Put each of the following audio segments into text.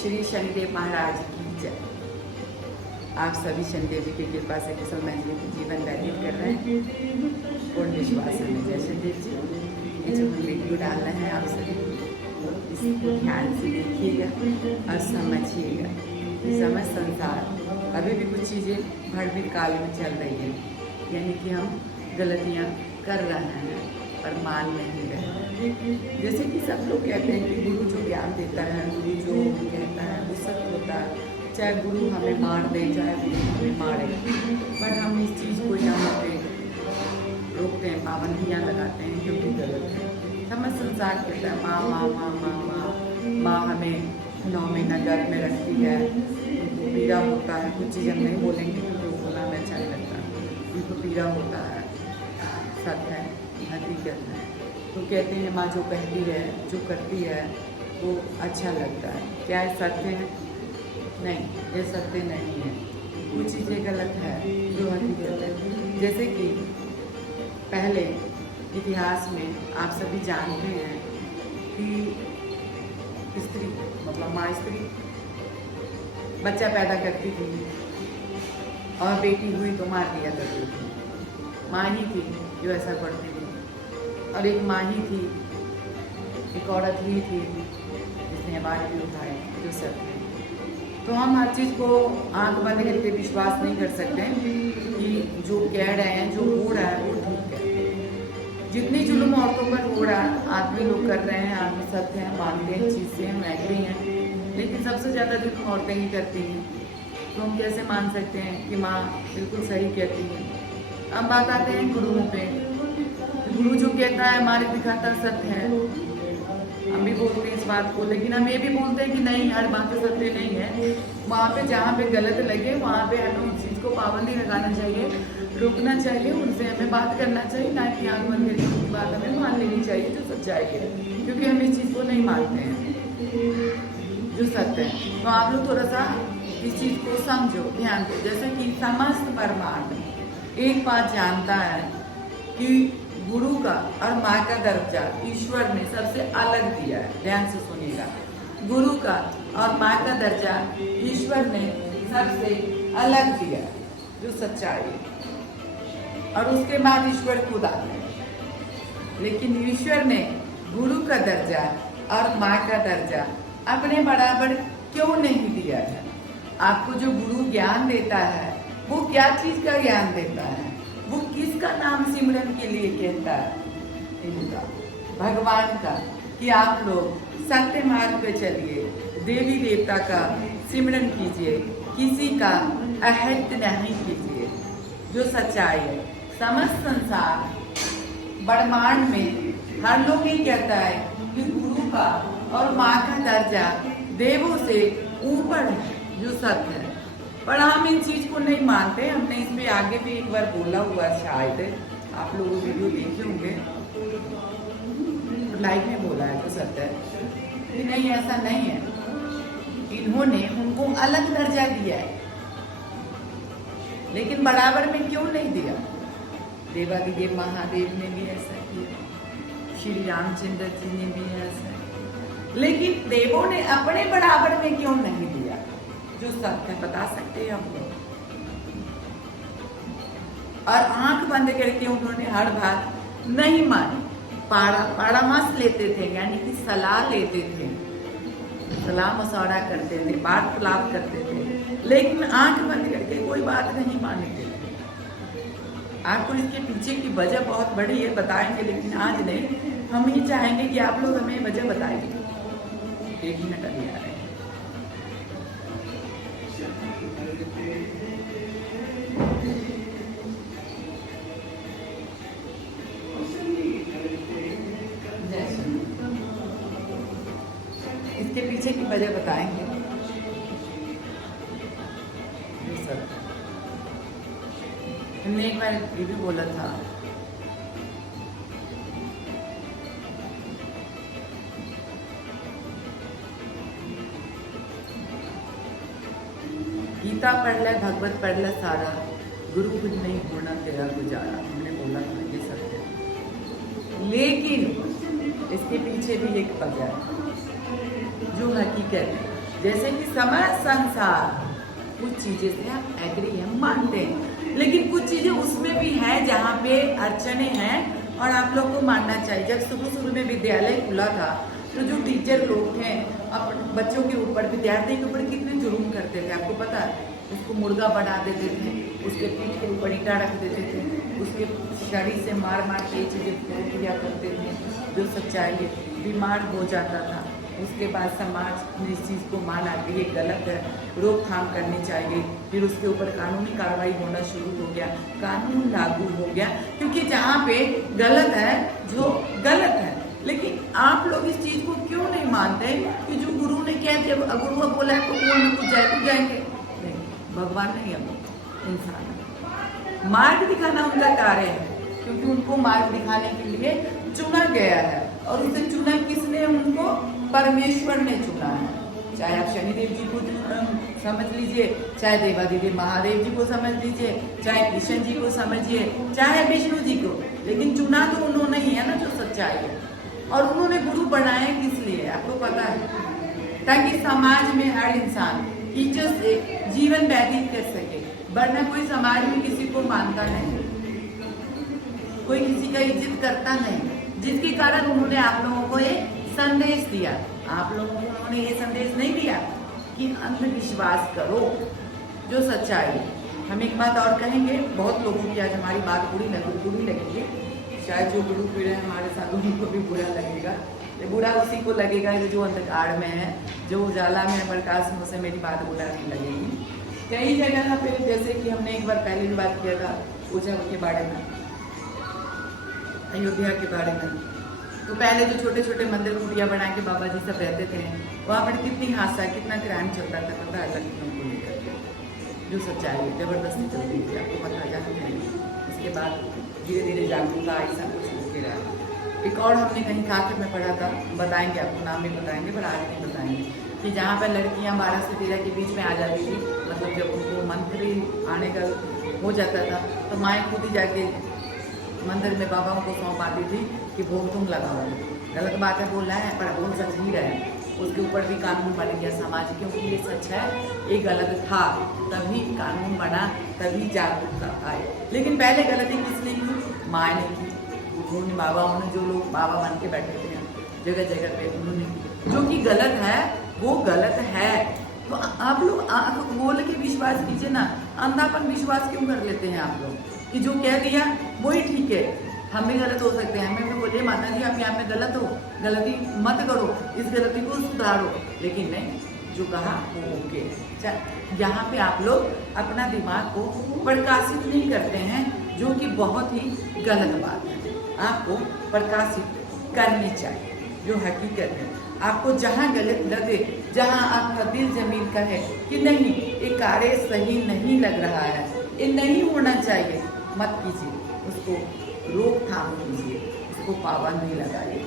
श्री शनिदेव महाराज की जय। आप सभी शनिदेव जी की कृपा से कुशलमय जीवन व्यतीत कर रहे हैं। पूर्ण विश्वास है जय शनिदेव जी। ये जो हम वीडियो डाल रहे हैं आप सभी इसको ध्यान से देखिएगा और समझिएगा कि समस्त संसार अभी भी कुछ चीज़ें भड़बीर काल में चल रही है, यानी कि हम गलतियाँ कर रहे हैं पर मान नहीं रहे हैं। जैसे कि सब लोग कहते हैं कि गुरु जो ज्ञान देता है, गुरु जो कहता है वो सत्य होता है, चाहे गुरु हमें मार दे चाहे गुरु हमें मारे, पर हम इस चीज़ को यहाँ पे रोकते हैं, पाबंदियाँ लगाते हैं जो कि गलत है। समझ संसार कहता है माँ माँ माँ माँ माँ माँ हमें 9 महीना गर्भ में रखती है, उनको पीड़ा होता है। कुछ चीज़ हम नहीं बोलेंगे क्योंकि वो बोलना में अच्छा नहीं लगता, उनको पीड़ा होता है, सत्य है, हकीकत है। तो कहते हैं माँ जो कहती है जो करती है वो अच्छा लगता है। क्या ये सत्य है? नहीं, ये सत्य नहीं है। कुछ चीज़ें गलत है जो हकीकत है। जैसे कि पहले इतिहास में आप सभी जानते हैं कि स्त्री मतलब माँ स्त्री बच्चा पैदा करती थी और बेटी हुई तो मार दिया करती थी। माँ ही थी जो ऐसा करती थी, और एक माँ ही थी, एक औरत ही थी जिसने आवाज़ भी उठाई जो सत्य है। तो हम हर चीज़ को आंख बंद करके विश्वास नहीं कर सकते कि जो कह रहे हैं जो हो रहा है वो ठीक है। जितनी जुल्म औरतों पर हो रहा है आदमी लोग कर रहे हैं, आदमी सत्य हैं, मानते हैं, चीज़ से हम एग्री हैं, लेकिन सबसे ज़्यादा जुल्म औरतें ही करती हैं। तो हम कैसे मान सकते हैं कि माँ बिल्कुल सही कहती है। अब बात आते हैं गुरुओं पे। गुरु जो कहता है हमारे दिखाता सत्य है, हम भी बोलते हैं इस बात को, लेकिन हम ये भी बोलते हैं कि नहीं हर बात सत्य नहीं है। वहाँ पे जहाँ पे गलत लगे वहाँ पे हमें उस चीज़ को पाबंदी लगाना चाहिए, रोकना चाहिए, उनसे हमें बात करना चाहिए, ना कि आंख बंद करके उनकी बात हमें मान लेनी चाहिए जो सच्चाई है, क्योंकि हम इस चीज़ को नहीं मानते हैं जो सत्य है। तो आप लोग थोड़ा सा इस चीज़ को समझो, ध्यान दो। जैसे कि समस्त ब्रह्मांड एक बात जानता है कि गुरु का और माँ का दर्जा ईश्वर ने सबसे अलग दिया है। ध्यान से सुनिएगा, गुरु का और माँ का दर्जा ईश्वर ने सबसे अलग दिया है जो सच्चाई है, और उसके बाद ईश्वर खुद आते हैं। लेकिन ईश्वर ने गुरु का दर्जा और माँ का दर्जा अपने बराबर क्यों नहीं दिया है? आपको जो गुरु ज्ञान देता है वो क्या चीज का ज्ञान देता है? वो किसका नाम सिमरन के लिए कहता है? इनका, भगवान का, कि आप लोग सत्य मार्ग पे चलिए, देवी देवता का सिमरन कीजिए, किसी का अहित नहीं कीजिए, जो सच्चाई है। समस्त संसार ब्रह्मांड में हर लोग ही कहता है कि गुरु का और माँ का दर्जा देवों से ऊपर है जो सत्य है, पर हम इन चीज को नहीं मानते। हमने इस पे आगे भी एक बार बोला हुआ, शायद आप लोग वीडियो देखे होंगे, लाइव में बोला है जो सत्य है कि नहीं ऐसा नहीं है। इन्होंने उनको अलग दर्जा दिया है, लेकिन बराबर में क्यों नहीं दिया? देवादिदेव महादेव ने भी ऐसा किया, श्री रामचंद्र जी ने भी ऐसा, लेकिन देवों ने अपने बराबर में क्यों नहीं दिया जो सत्य है? बता सकते हैं हम लोग। और आंख बंद करके उन्होंने हर बात नहीं मानी, परामर्श लेते थे, यानी कि सलाह लेते थे, सलाह मशवरा करते थे, वार्तालाप करते थे, लेकिन आंख बंद करके कोई बात नहीं मानते थे। आपको इसके पीछे की वजह बहुत बड़ी है, बताएंगे, लेकिन आज नहीं। हम ये चाहेंगे कि आप लोग हमें वजह बताएंगे। 1 मिनट अभी आ रहे हैं। इसके पीछे की वजह बताएंगे। हमने एक बार ये भी बोला था गीता पढ़ ले, भगवत पढ़ ले सारा, गुरु कुछ नहीं होना तेरा गुजारा। हमने बोला था ये सत्य है, लेकिन इसके पीछे भी एक वजह है जो हकीकत है। जैसे कि समय संसार, कुछ चीजें से हम एग्री हैं, मानते हैं, लेकिन कुछ चीजें उसमें भी हैं जहाँ पे अड़चने हैं और आप लोग को मानना चाहिए। जब शुरू में विद्यालय खुला था तो जो टीचर लोग थे अब बच्चों के ऊपर, विद्यार्थी के ऊपर कितने जुर्म करते थे, आपको पता है? उसको मुर्गा बना देते थे, उसके पीठ के ऊपर ईंटा रख देते थे, उसके शरीर से मार के ये चीज़ें किया करते थे, जो सच्चाई है। बीमार हो जाता था, उसके बाद समाज ने इस चीज़ को माना कि ये गलत है, रोकथाम करनी चाहिए। फिर उसके ऊपर कानूनी कार्रवाई होना शुरू हो गया, कानून लागू हो गया, क्योंकि जहाँ पे गलत है, जो गलत है। लेकिन आप लोग इस चीज़ को क्यों नहीं मानते कि जो गुरु ने कह दिया, गुरु बोला है तो कुआं में कुछ जाएंगे? नहीं, भगवान नहीं, हम इंसान मार्ग दिखाना उनका कार्य है, क्योंकि उनको मार्ग दिखाने के लिए चुना गया है। और उसे चुना किसने? उनको परमेश्वर ने चुना है। चाहे आप शनिदेव जी को समझ लीजिए, चाहे देवादिदेव महादेव जी को समझ लीजिए, चाहे कृष्ण जी को समझिए, चाहे विष्णु जी को, लेकिन चुना तो उन्होंने ही है ना, जो सच्चाई है। और उन्होंने गुरु बनाए किस लिए, आपको पता है? ताकि समाज में हर इंसान इज्जत से जीवन व्यतीत कर सके, वरना कोई समाज में किसी को मानता नहीं, कोई किसी का इज्जत करता नहीं, जिसके कारण उन्होंने आप लोगों को ये संदेश दिया। आप लोगों को उन्होंने ये संदेश नहीं दिया कि अंधविश्वास करो, जो सच्चाई है। हम एक बात और कहेंगे, बहुत लोगों की आज हमारी बात बुरी लगेगी, शायद जो गुरु पीढ़ है हमारे साथ उनको भी बुरा लगेगा। ये बुरा उसी को लगेगा जो अंधकार में है, जो उजाला में है, प्रकाश में, उसे मेरी बात बुरा नहीं लगेगी। कई जगह पे, जैसे कि हमने एक बार पहले भी बात किया था पूजा के बारे में, अयोध्या के बारे में, तो पहले जो छोटे छोटे मंदिर कुटिया बना के बाबा जी सब रहते थे, वहाँ पर कितनी हादसा, कितना क्राइम चलता था, पता है? लड़कियों को लेकर जो सच्चाई है, जबरदस्ती चल रही थी, आपको पता जानते हैं। इसके बाद धीरे धीरे जागरूकता आई, सब कुछ होते रहा। एक और हमने कहीं खाकर में पढ़ा था, बताएंगे आपको, नाम भी बताएंगे पर आज नहीं बताएंगे, कि जहाँ पर लड़कियाँ 12 से 13 के बीच में आ जाती थी, मतलब जब उनको मंत्री आने का हो जाता था तो माएँ खुद ही जाके मंदिर में बाबाओं को सौंप आती थी कि भोग तुम लगाओ। गलत बात है बोल रहा है, पर बोल सच ही रहे, उसके ऊपर भी कानून बन गया समाज, क्योंकि ये सच है, ये गलत था, तभी कानून बना, तभी जागरूकता आए। लेकिन पहले गलती किसने की? माँ ने की, उन्होंने, बाबाओं ने, जो लोग बाबा बन के बैठे थे जगह जगह पे, उन्होंने की। जो कि गलत है वो गलत है। तो आप लोग आँख खोल के विश्वास कीजिए ना, अंधापन विश्वास क्यों कर लेते हैं आप लोग कि जो कह दिया वही ठीक है? हम भी गलत हो सकते हैं, हमें भी बोलिए माता जी आप यहाँ पे गलत हो, गलती मत करो, इस गलती को सुधारो, लेकिन नहीं, जो कहा वो ओके। यहाँ पे आप लोग अपना दिमाग को प्रकाशित नहीं करते हैं, जो कि बहुत ही गलत बात है। आपको प्रकाशित करनी चाहिए जो हकीकत है। आपको जहाँ गलत लगे, जहाँ आपका दिल जमीन कहे कि नहीं ये कार्य सही नहीं लग रहा है, ये नहीं होना चाहिए, मत कीजिए, उसको रोकथाम कीजिए, उसको पाबंदी लगाइए,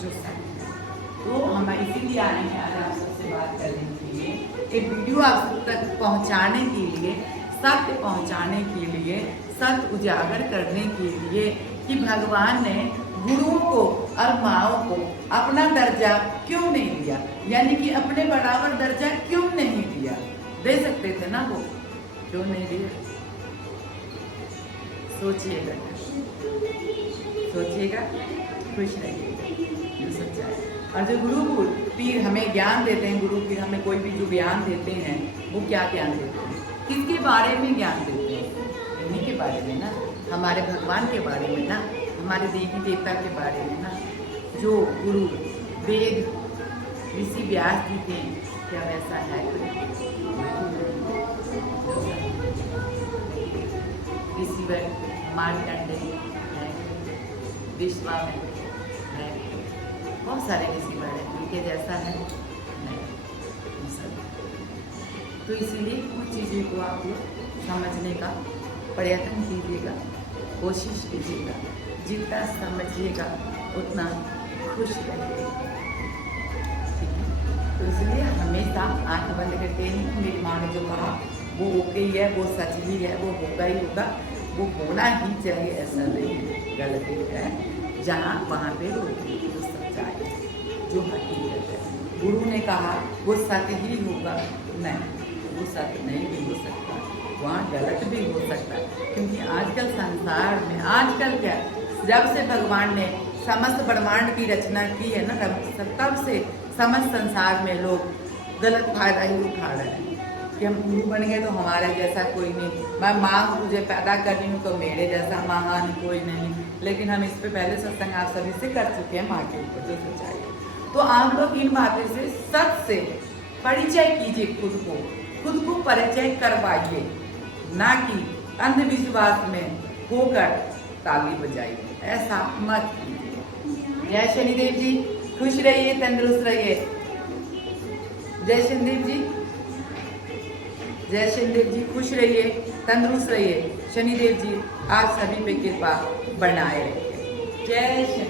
जो सही है। तो हम इसीलिए आए हैं आज आप सबसे बात करने के लिए, एक वीडियो आप सब तक पहुंचाने के लिए, सत्य पहुंचाने के लिए, सत्य उजागर करने के लिए कि भगवान ने गुरुओं को और माओं को अपना दर्जा क्यों नहीं दिया, यानी कि अपने बराबर दर्जा क्यों नहीं दिया। दे सकते थे ना, वो क्यों नहीं दिया? सोचिएगा, सोचिएगा, खुश रहिएगा, जो सच्चा है। और जो गुरु पीर हमें ज्ञान देते हैं, गुरु पीर हमें कोई भी जो ज्ञान देते हैं, वो क्या ज्ञान देते हैं? किसके बारे में ज्ञान देते हैं? इन्हीं के बारे में ना, हमारे भगवान के बारे में ना, हमारे देवी देवता के बारे में ना। जो गुरु वेद ऋषि व्यास जी थे, क्या वैसा है? ऋषि मार्कंडेय है, विश्वामित्र है, बहुत सारे ऋषि हैं, उनके जैसा है नहीं। तो इसीलिए कुछ चीज़ों को आप लोग समझने का प्रयत्न कीजिएगा, कोशिश कीजिएगा, जितना समझिएगा उतना खुश रहिएगा, ठीक है? तो इसलिए हमेशा आंख बंद करके नहीं, मेरी माँ ने जो कहा वो ओके ही है, वो सच ही है, वो होगा ही होगा, वो होना ही चाहिए, ऐसा नहीं गलती है। जहाँ वहाँ पे रोकिए, जो सच्चाई है, जो हकीकत है। गुरु ने कहा वो सत्य ही होगा, नहीं, वो सत्य नहीं भी हो सकता, वहाँ गलत भी हो सकता है। क्योंकि आजकल संसार में, आजकल क्या, जब से भगवान ने समस्त ब्रह्मांड की रचना की है ना, तब से समस्त संसार में लोग गलत फायदा ही उठा रहे हैं कि हम गुरु बन गए तो हमारे जैसा कोई नहीं, मैं माँ तुझे पैदा कर रही हूँ तो मेरे जैसा महान कोई नहीं। लेकिन हम इस पे पहले सत्संग आप सभी से कर चुके हैं, माँ के ऊपर जो सच्चाई है। तो आप लोग इन बातों से सच से परिचय कीजिए, खुद को परिचय करवाइए, ना कि अंधविश्वास में होकर ताली बजाइए, ऐसा मत कीजिए। जय शनिदेव जी, खुश रहिए, तंदुरुस्त रहिए। जय शनिदेव जी, जय शनिदेव जी, खुश रहिए, तंदुरुस्त रहिए। शनिदेव जी आप सभी पे कृपा बनाए रखिए। जय शनि।